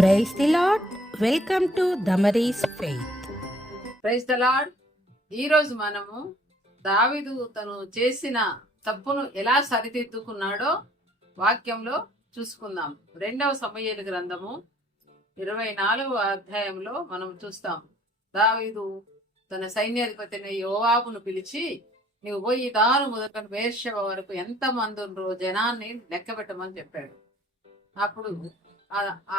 Praise the lord. Welcome to Damaris faith. Praise the lord. ఈరోజు మనము దావీదు తను చేసిన తప్పును ఎలా సరిదిద్దుకున్నాడో వాక్యంలో చూసుకుందాం. 2వ సమూయేలు గ్రంథము 24వ అధ్యాయంలో మనం చూస్తాం. దావీదు తన సైన్యాధిపతిని యోవాబును పిలిచి, నువ్వు పోయి దాను మొదలుకొని బెయేర్షెబ వరకు ఎంత మంది ఉండరో జనాన్ని లెక్క పెట్టమని చెప్పాడు. అప్పుడు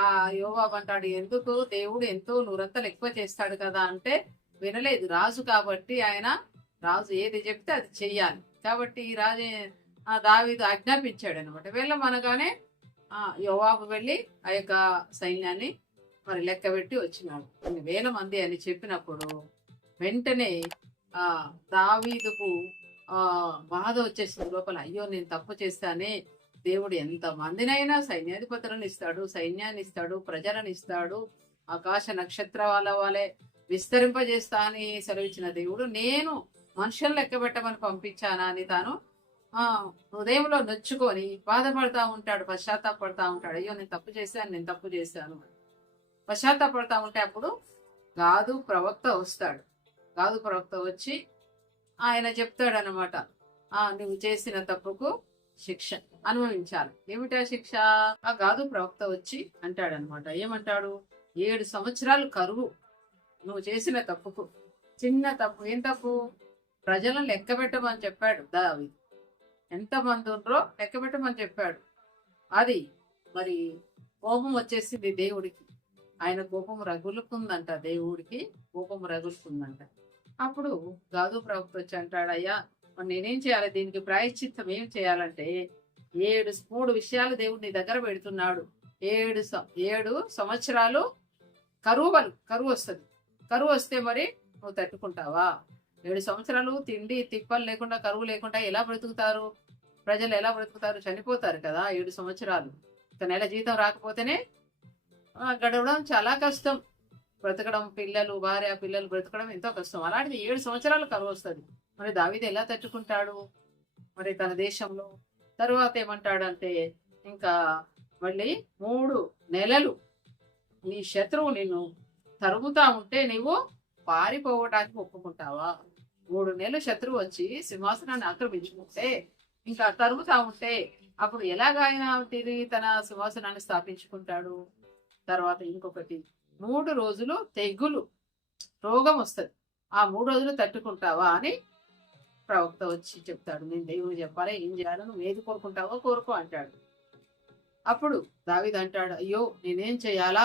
ఆ యోవాబు అంటాడు, ఎందుకు దేవుడు ఎంతో నూరంతలు ఎక్కువ చేస్తాడు కదా అంటే వినలేదు. రాజు కాబట్టి ఆయన రాజు ఏది చెప్తే అది చెయ్యాలి. కాబట్టి ఈ రాజు దావీదు ఆజ్ఞాపించాడు అనమాట. వెళ్ళమనగానే యోవాబు వెళ్ళి ఆ యొక్క సైన్యాన్ని మరి లెక్క పెట్టి వచ్చినాడు. 1,000 మంది అని చెప్పినప్పుడు వెంటనే దావీదుకు బాధ వచ్చేసింది లోపల. అయ్యో, నేను తప్పు చేస్తానే, దేవుడు ఎంత మందినైనా సైన్యాధిపతులను ఇస్తాడు, సైన్యాన్ని ఇస్తాడు, ప్రజలను ఇస్తాడు, ఆకాశ నక్షత్రాల వాళ్ళే విస్తరింపజేస్తా అని సెలవిచ్చిన దేవుడు నేను మనుషులను లెక్క పెట్టమని పంపించానా అని తాను హృదయంలో నొచ్చుకొని బాధపడతా ఉంటాడు, పశ్చాత్తాపడతా ఉంటాడు. అయ్యో, నేను తప్పు చేశాను పశ్చాత్తాపడతా ఉంటే అప్పుడు గాదు ప్రవక్త వస్తాడు. గాదు ప్రవక్త వచ్చి ఆయన చెప్తాడు అనమాట, నువ్వు చేసిన తప్పుకు శిక్ష అనుభవించాలి. ఏమిటా శిక్ష? ఆ గాదు ప్రవక్త వచ్చి అంటాడనమాట. ఏమంటాడు? 7 సంవత్సరాలు కరువు నువ్వు చేసిన తప్పుకు. చిన్న తప్పు. ఏం తప్పు? ప్రజలను లెక్క పెట్టమని చెప్పాడు దావీదు. ఎంతమంది ఉండ్రో లెక్క పెట్టమని చెప్పాడు. అది మరి కోపం వచ్చేసింది దేవుడికి. ఆయన కోపం రగులుకుందంట, దేవుడికి కోపం రగులుకుందంట. అప్పుడు గాదు ప్రవక్త వచ్చి అంటాడు, అయ్యా మరి నేనేం చేయాలి? దీనికి ప్రాయశ్చిత్తం ఏం చేయాలంటే 3 విషయాలు దేవుడు నీ దగ్గర పెడుతున్నాడు. 7 సంవత్సరాలు కరువు వస్తుంది. కరువు వస్తే మరి నువ్వు తట్టుకుంటావా? 7 సంవత్సరాలు తిండి తిప్పలు లేకుండా, కరువు లేకుండా ఎలా బ్రతుకుతారు? ప్రజలు ఎలా బ్రతుకుతారు? చనిపోతారు కదా. 7 సంవత్సరాలు ఒక నెల జీతం రాకపోతేనే గడవడం చాలా కష్టం. బ్రతకడం, భార్య పిల్లలు బ్రతకడం ఎంతో కష్టం. అలాంటిది 7 సంవత్సరాలు కరువు వస్తుంది. మరి దావీదు ఎలా తట్టుకుంటాడు మరి తన దేశంలో? తరువాత ఏమంటాడంటే, ఇంకా మళ్ళీ 3 నెలలు నీ శత్రువు నిన్ను తరుగుతా ఉంటే నీవు పారిపోవడానికి ఒప్పుకుంటావా? 3 నెలలు శత్రువు వచ్చి సింహాసనాన్ని ఆక్రమించుకుంటే, ఇంకా తరుగుతా ఉంటే అప్పుడు ఎలాగ ఆయన తిరిగి తన సింహాసనాన్ని స్థాపించుకుంటాడు? తర్వాత ఇంకొకటి, 3 రోజులు తెగులు రోగం వస్తుంది. ఆ 3 రోజులు తట్టుకుంటావా అని ప్రవక్త వచ్చి చెప్తాడు. నేను దేవుడు చెప్పాలి, ఏం చేయాలో, నువ్వు ఏది కోరుకుంటావో కోరుకో అంటాడు. అప్పుడు దావీదు అంటాడు, అయ్యో నేనేం చేయాలా?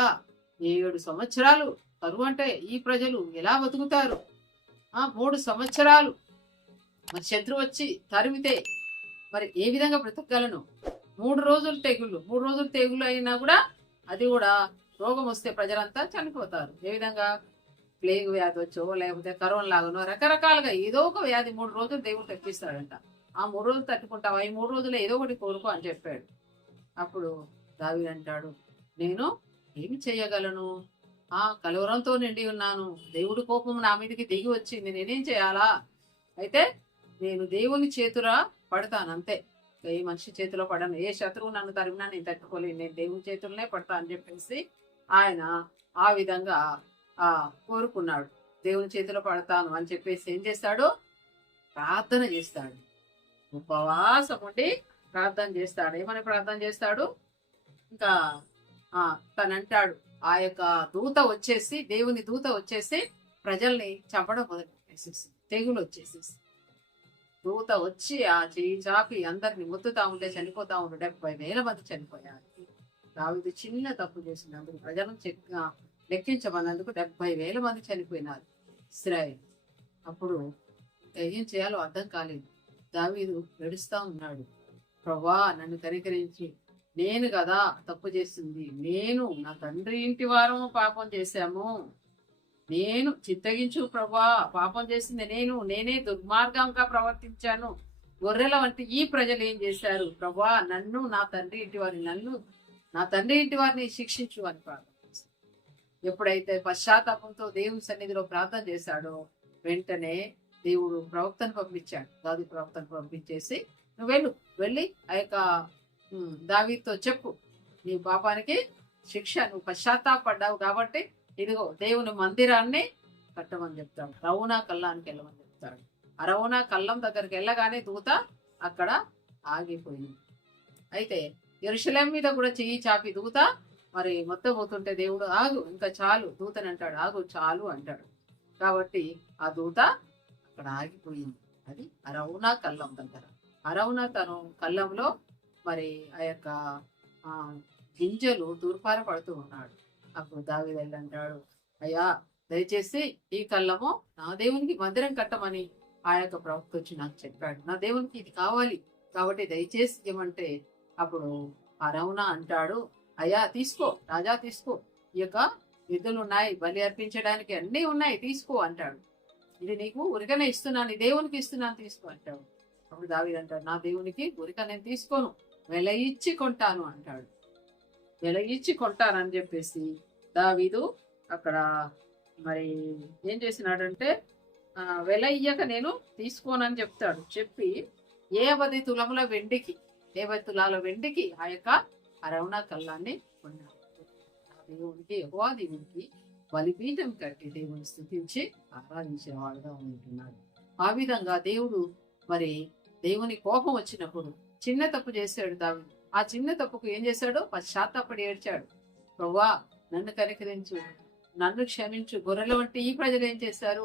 7 సంవత్సరాలు కరువు అంటే ఈ ప్రజలు ఎలా బతుకుతారు? 3 సంవత్సరాలు మరి శత్రువు వచ్చి తరిమితే మరి ఏ విధంగా బ్రతకగలను? 3 రోజులు తెగులు అయినా కూడా అది కూడా రోగం వస్తే ప్రజలంతా చనిపోతారు. ఏ విధంగా? ప్లేగ్ వ్యాధి వచ్చో, లేకపోతే కరోనా లాగానో, రకరకాలుగా ఏదో ఒక వ్యాధి 3 రోజులు దేవుడు తెప్పిస్తాడంట. ఆ 3 రోజులు తట్టుకుంటావా? ఈ 3 రోజులు ఏదో ఒకటి కోరుకో అని చెప్పాడు. అప్పుడు దావీదు అంటాడు, నేను ఏమి చేయగలను? కలవరంతో నిండి ఉన్నాను. దేవుడి కోపం నా మీదకి దిగి వచ్చింది. నేనేం చేయాలా? అయితే నేను దేవుని చేతురా పడతాను అంతే. ఏ మనిషి చేతిలో పడను. ఏ శత్రువు నన్ను తరిమినా నేను తట్టుకోలేను. నేను దేవుని చేతులనే పడతా అని చెప్పేసి ఆయన ఆ విధంగా కోరుకున్నాడు. దేవుని చేతిలో పడతాను అని చెప్పేసి ఏం చేస్తాడు? ప్రార్థన చేస్తాడు. ఉపవాసం ఉండి ప్రార్థన చేస్తాడు. ఏమని ప్రార్థన చేస్తాడు? ఇంకా తనంటాడు, ఆ యొక్క దేవుని దూత వచ్చేసి ప్రజల్ని చంపడం మొదలుపెట్టేసేసి, తెగులు వచ్చేసేసి, దూత వచ్చి ఆ చేయి చాపి అందరిని ముత్తుతా ఉంటే చనిపోతా ఉంటే 70,000 మంది చనిపోయారు. దావీదు చిన్న తప్పు చేసినందుకు, ప్రజలను లెక్కించమన్నందుకు 70,000 మంది చనిపోయినారు ఇశ్రాయేలు. అప్పుడు ఏం చేయాలో అర్థం కాలేదు. దావీదు ఏడుస్తా ఉన్నాడు, ప్రభువా నన్ను కనికరించి, నేను కదా తప్పు చేసింది, నేను నా తండ్రి ఇంటి వారము పాపం చేశాము, నేను చిత్తగించు ప్రభువా, పాపం చేసింది నేనే దుర్మార్గంగా ప్రవర్తించాను. గొర్రెల వంటి ఈ ప్రజలు ఏం చేశారు? ప్రభువా నన్ను నా తండ్రి ఇంటి వారిని శిక్షించు అని ప్రార్థన చేశాడు. ఎప్పుడైతే పశ్చాత్తాపంతో దేవుని సన్నిధిలో ప్రార్థన చేశాడో వెంటనే దేవుడు ప్రవక్తను పంపించాడు. దావీదు ప్రవక్తను పంపించేసి, నువ్వు వెళ్ళి ఆ యొక్క దావీదుతో చెప్పు, నీ పాపానికి శిక్ష, నువ్వు పశ్చాత్తాపడ్డావు కాబట్టి ఇదిగో దేవుని మందిరాన్ని కట్టమని చెప్తాడు. రౌనా కల్లానికి వెళ్ళమని చెప్తాడు. ఆ రౌనా కల్లం దగ్గరికి వెళ్ళగానే దూత అక్కడ ఆగిపోయింది. అయితే యెరూషలేము మీద కూడా చెయ్యి చాపి దూత మరి మొత్తం పోతుంటే దేవుడు ఆగు, ఇంకా చాలు, దూతని అంటాడు, ఆగు చాలు అంటాడు. కాబట్టి ఆ దూత అక్కడ ఆగిపోయింది. అది అరౌనా కల్లం దగ్గర. అరౌనా తను కల్లంలో మరి ఆ యొక్క గింజలు తూర్పార పడుతూ ఉన్నాడు. అప్పుడు దావీదు వెళ్ళి అంటాడు, అయ్యా దయచేసి ఈ కళ్ళము నా దేవునికి మందిరం కట్టమని ఆ యొక్క ప్రవక్త వచ్చి నాకు చెప్పాడు. నా దేవునికి ఇది కావాలి కాబట్టి దయచేసి ఏమంటే అప్పుడు అరౌనా అంటాడు, అయ్యా తీసుకో రాజా, తీసుకో, ఈ యొక్క ఎద్దులు ఉన్నాయి, బలి అర్పించడానికి అన్నీ ఉన్నాయి, తీసుకో అంటాడు. ఇది నీకు ఉరికనే ఇస్తున్నాను, నీ దేవునికి ఇస్తున్నాను, తీసుకో అంటాడు. అప్పుడు దావీదు అంటాడు, నా దేవునికి ఉరిక నేను తీసుకోను, వెల ఇచ్చి కొంటాను అంటాడు. వెల ఇచ్చి కొంటానని చెప్పేసి దావీదు అక్కడ మరి ఏం చేసినాడంటే వెల ఇయ్యక నేను తీసుకోనని చెప్తాడు. చెప్పి 10 తులముల వెండికి 50 తులాల వెండికి ఆ యొక్క అరౌనా కల్లాన్ని కొన్నాడు. దేవునికి యెహోవా దేవునికి బలిపీఠం కట్టి దేవుని స్తుతించి ఆరాధించేవాడుగా ఉంటున్నాడు. ఆ విధంగా దేవుడు మరి దేవుని కోపం వచ్చినప్పుడు చిన్న తప్పు చేశాడు దావీదు. ఆ చిన్న తప్పుకు ఏం చేశాడు? పశ్చాత్తాపడి ఏడ్చాడు. ప్రభువా నన్ను కనికరించు, నన్ను క్షమించు, గొర్రెల వంటి ఈ ప్రజలు ఏం చేశారు,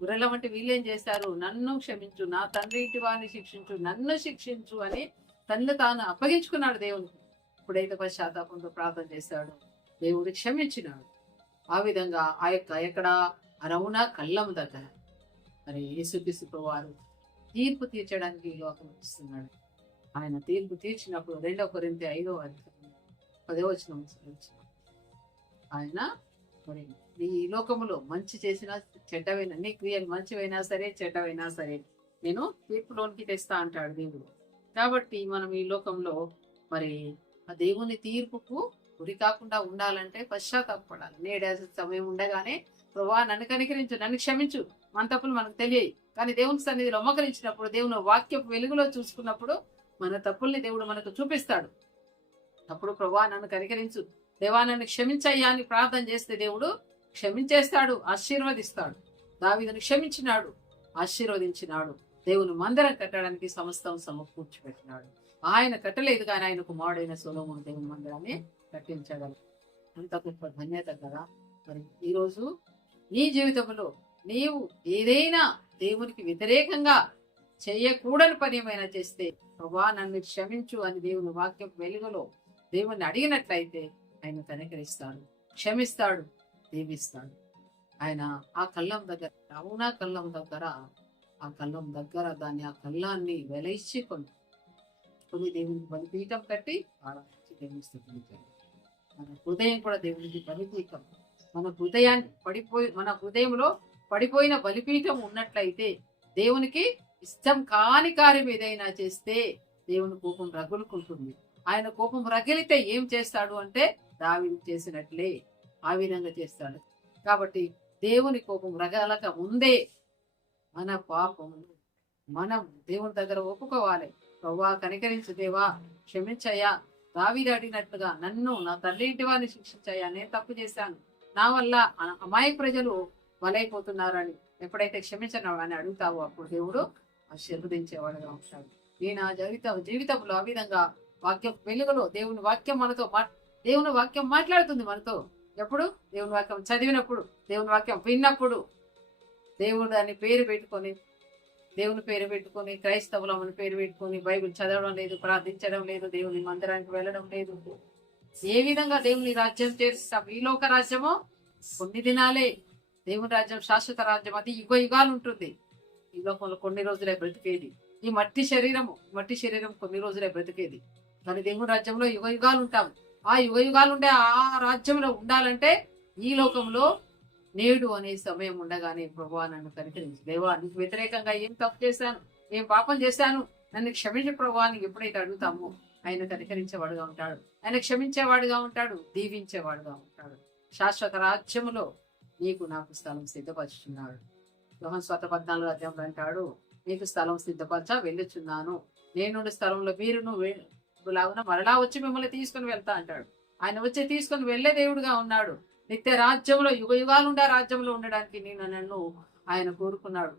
గొర్రెల వంటి వీళ్ళేం చేశారు, నన్ను క్షమించు, నా తండ్రి ఇంటి వారిని శిక్షించు, నన్ను శిక్షించు అని తన్ను తాను అప్పగించుకున్నాడు దేవునికి. ఇప్పుడైతే పశ్చాత్తాపంతో ప్రార్థన చేశాడు, దేవుడు క్షమించినాడు. ఆ విధంగా ఆ యొక్క ఎక్కడ అరౌనా కల్లం దగ్గర మరి యేసుక్రీస్తు వారు తీర్పు తీర్చడానికి ఈ లోకం ఇస్తున్నాడు. ఆయన తీర్పు తీర్చినప్పుడు 2 కొరింథీ 5:10 ఆయన మరి ఈ లోకములో మంచి చేసినా చెడ్డవైనా, నీ క్రియలు మంచివైనా సరే చెడ్డవైనా సరే నేను తీర్పులోనికి తెస్తా అంటాడు దేవుడు. కాబట్టి మనం ఈ లోకంలో మరి ఆ దేవుని తీర్పుకు గురి కాకుండా ఉండాలంటే పశ్చాత్తాపడాలి. నేడే సమయం ఉండగానే ప్రభువా నన్ను కనికరించు, నన్ను క్షమించు, మన తప్పులు మనకు తెలియదు. కానీ దేవుని సన్నిధిలో మోకరించినప్పుడు, దేవుని వాక్యపు వెలుగులో చూసుకున్నప్పుడు మన తప్పుల్ని దేవుడు మనకు చూపిస్తాడు. అప్పుడు ప్రభువా నన్ను కనికరించు, దేవా నన్ను క్షమించయ్యా అని ప్రార్థన చేస్తే దేవుడు క్షమించేస్తాడు, ఆశీర్వదిస్తాడు. దావీదును క్షమించినాడు, ఆశీర్వదించినాడు. దేవుని మందిరం కట్టడానికి సమస్తం సమకూర్చి పెట్టినాడు. ఆయన కట్టలేదు కానీ ఆయన కుమారుడైన సొలొమోను దేవుని మందిరాన్ని కట్టించగలరు. అంత గొప్ప ధన్యత కదా. మరి ఈరోజు నీ జీవితంలో నీవు ఏదైనా దేవునికి వ్యతిరేకంగా చేయకూడని పని ఏమైనా చేస్తే ప్రభువా నన్ను క్షమించు అని దేవుని వాక్యం వెలుగులో దేవుణ్ణి అడిగినట్లయితే ఆయన కనికరిస్తాడు, క్షమిస్తాడు, దీవిస్తాడు. ఆయన ఆ కళ్ళం దగ్గర, అవునా కళ్ళం దగ్గర, ఆ కళ్ళం దగ్గర దాన్ని ఆ కళ్ళాన్ని వెలయిచ్చి కొన్ని దేవునికి బలిపీఠం కట్టి ఆరాధించి దేవుని స్తుతించాడు. మన హృదయం కూడా దేవునికి బలిపీఠం. మన హృదయంలో పడిపోయిన బలిపీఠం ఉన్నట్లయితే దేవునికి ఇష్టం కాని కార్యం ఏదైనా చేస్తే దేవుని కోపం రగులుకుంటుంది. ఆయన కోపం రగిలితే ఏం చేస్తాడు అంటే దావీదు చేసినట్లే ఆ విధంగా చేస్తాడు. కాబట్టి దేవుని కోపం రగలక ముందే మన పాపములు మనం దేవుని దగ్గర ఒప్పుకోవాలి. ప్రభువా కనికరించు, దేవా క్షమించయ్యా, దావీదు అడిగినట్లుగా నన్ను నా తల్లి ఇంటి వారిని శిక్షించయ్యా, నేను తప్పు చేశాను, నా వల్ల అమాయక ప్రజలు బలైపోతున్నారని ఎప్పుడైతే క్షమించను అని అడుగుతావో అప్పుడు దేవుడు ఆశీర్వదించేవాడుగా ఉంటాడు. ఈ నా జీవితంలో ఆ విధంగా వాక్యం వెలుగులో దేవుని వాక్యం దేవుని వాక్యం మాట్లాడుతుంది మనతో. ఎప్పుడు? దేవుని వాక్యం చదివినప్పుడు, దేవుని వాక్యం విన్నప్పుడు, దేవుడు అని పేరు పెట్టుకొని, దేవుని పేరు పెట్టుకొని, క్రైస్తవులం అని పేరు పెట్టుకొని బైబిల్ చదవడం లేదు, ప్రార్థించడం లేదు, దేవుని మందిరానికి వెళ్ళడం లేదు. ఏ విధంగా దేవుని రాజ్యం చేస్తాం? ఈ లోక రాజ్యము కొన్ని దినాలే, దేవుని రాజ్యం శాశ్వత రాజ్యం, అది యుగ యుగాలు ఉంటుంది. ఈ లోకంలో కొన్ని రోజులే బ్రతికేది. ఈ మట్టి శరీరం కొన్ని రోజులే బ్రతికేది. కానీ దేవుని రాజ్యంలో యుగ యుగాలు ఉంటాం. ఆ యుగ యుగాలు ఉండే ఆ రాజ్యంలో ఉండాలంటే ఈ లోకంలో నేడు అనే సమయం ఉండగానే ప్రభువా నన్ను కనికరించు, దేవా నీకు వ్యతిరేకంగా ఏం తప్పు చేశాను, ఏం పాపం చేశాను, నన్ను క్షమించు ప్రభువా అని ఎప్పుడైతే అడుగుతామో ఆయన కనికరించేవాడుగా ఉంటాడు, ఆయన క్షమించేవాడుగా ఉంటాడు, దీవించేవాడుగా ఉంటాడు. శాశ్వత రాజ్యములో నీకు నాకు స్థలం సిద్ధపరుచున్నాడు. యోహాను సువార్త 14 అంటాడు, నీకు స్థలం సిద్ధపరచ వెళ్ళుచున్నాను, నేను స్థలంలో మీరును లాగున మరలా వచ్చి మిమ్మల్ని తీసుకుని వెళ్తా అంటాడు. ఆయన వచ్చి తీసుకొని వెళ్ళే దేవుడుగా ఉన్నాడు. నిత్య రాజ్యంలో యుగ యుగాలు ఉండే రాజ్యంలో ఉండడానికి నన్ను ఆయన కోరుకున్నాడు.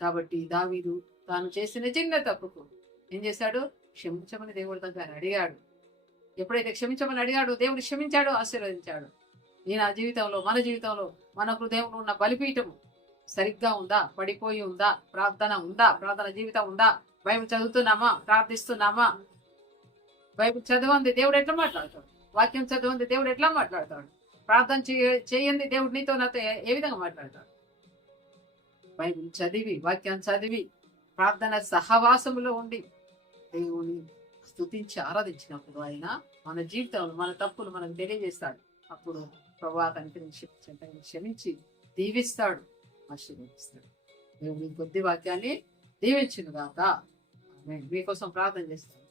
కాబట్టి దావీదు తాను చేసిన చిన్న తప్పుకు ఏం చేశాడు? క్షమించమని దేవుడి దగ్గర అడిగాడు. ఎప్పుడైతే క్షమించమని అడిగాడో దేవుడు క్షమించాడో, ఆశీర్వదించాడు. నా జీవితంలో, మన జీవితంలో, మన హృదయంలో ఉన్న బలిపీఠం సరిగ్గా ఉందా? పడిపోయి ఉందా? ప్రార్థన ఉందా? ప్రార్థన జీవితం ఉందా? బైబిల్ చదువుతున్నామా? ప్రార్థిస్తున్నామా? బైబిల్ చదవంది దేవుడు ఎట్లా మాట్లాడతాడు? వాక్యం చదవంది దేవుడు ఎట్లా మాట్లాడతాడు? ప్రార్థన చేయండి దేవుడు నీతో నాతో ఏ విధంగా మాట్లాడతాడు? బైబిల్ చదివి, వాక్యం చదివి, ప్రార్థన సహవాసములో ఉండి దేవుని స్తుతించి ఆరాధించినప్పుడు ఆయన మన జీవితంలో మన తప్పులు మనకు తెలియజేస్తాడు. అప్పుడు ప్రభువా కనికరించి క్షమించి దీవిస్తాడు, ఆశీర్వదిస్తాడు. దేవుని కొద్ది వాక్యాన్ని దీవించును గాక. మీకోసం ప్రార్థన చేస్తాను.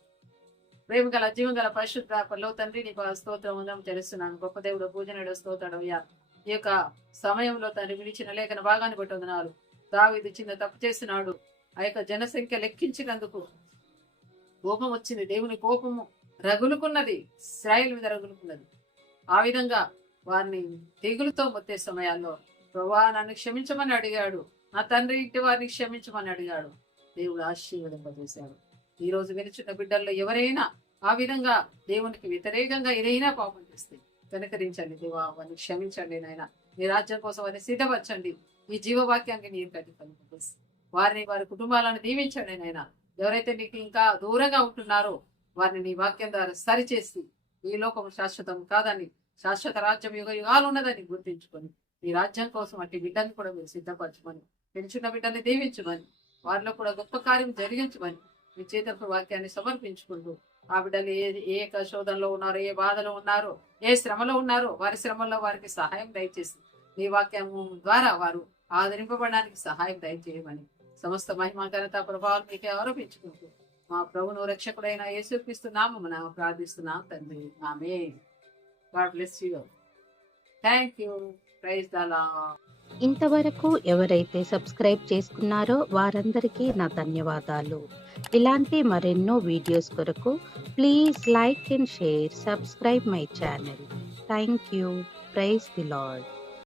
ప్రేమ గల జీవం గల పరిశుద్ధ పరలో తండ్రి, నీకు స్తోత్రం ఉందాం తెలుస్తున్నాను. గొప్ప దేవుడు పూజనడు స్తోత్రం అయ్యా. ఈ యొక్క సమయంలో తండ్రి విడిచిన లేఖన భాగాన్ని బట్టి వందనాలు. దావీదు చిన్న తప్పు చేస్తున్నాడు. ఆ యొక్క జనసంఖ్య లెక్కించినందుకు కోపం వచ్చింది. దేవుని కోపము రగులుకున్నది, ఇశ్రాయేలు మీద రగులుకున్నది. ఆ విధంగా వారిని తెగులుతో మొత్తే సమయాల్లో ప్రభువా నన్ను క్షమించమని అడిగాడు. నా తండ్రి ఇంటి వారిని క్షమించమని అడిగాడు. దేవుడు ఆశీర్వదింపజేశాడు. ఈ రోజు వినిచున్న బిడ్డల్లో ఎవరైనా ఆ విధంగా దేవునికి వ్యతిరేకంగా ఏదైనా పాపం చేస్తే కనికరించండి దేవా, వారిని క్షమించండి నాయన. మీ రాజ్యం కోసం వారిని సిద్ధపరచండి. ఈ జీవవాక్యానికి నీరు కట్టి కలిపేసి వారిని, వారి కుటుంబాలను దీవించండి నాయన. ఎవరైతే నీకు ఇంకా దూరంగా ఉంటున్నారో వారిని నీ వాక్యం ద్వారా సరిచేసి ఈ లోకం శాశ్వతం కాదని, శాశ్వత రాజ్యం యుగ యుగాలు ఉన్నదని గుర్తించుకొని ఈ రాజ్యం కోసం అట్టి బిడ్డని కూడా మీరు సిద్ధపరచమని, పెంచున్న బిడ్డని దీవించమని, వారిలో కూడా గొప్ప కార్యం జరిగించమని మీ చేతకు వాక్యాన్ని సమర్పించుకుంటూ ఆ బిడ్డలు ఏ శోధనలో ఉన్నారో, ఏ బాధలో ఉన్నారో, ఏ శ్రమలో ఉన్నారో వారి శ్రమల్లో వారికి సహాయం దయచేసి నీ వాక్యం ద్వారా వారు ఆదరింపబడడానికి సహాయం దయచేయమని సమస్త మహిమ ఘనత ప్రభావం మీకే ఆరోపించుకుంటూ మా ప్రభువును రక్షకుడైన యేసుక్రీస్తు నామమున ప్రార్థిస్తున్నాం తండ్రి, amen. God bless you. Thank you. Praise the Lord. ఇంతవరకు ఎవరైతే సబ్స్క్రైబ్ చేసుకున్నారో వారందరికీ నా ధన్యవాదాలు. ఇలాంటి మరెన్నో వీడియోస్ కొరకు please like and share, subscribe my channel. Thank you. Praise the lord.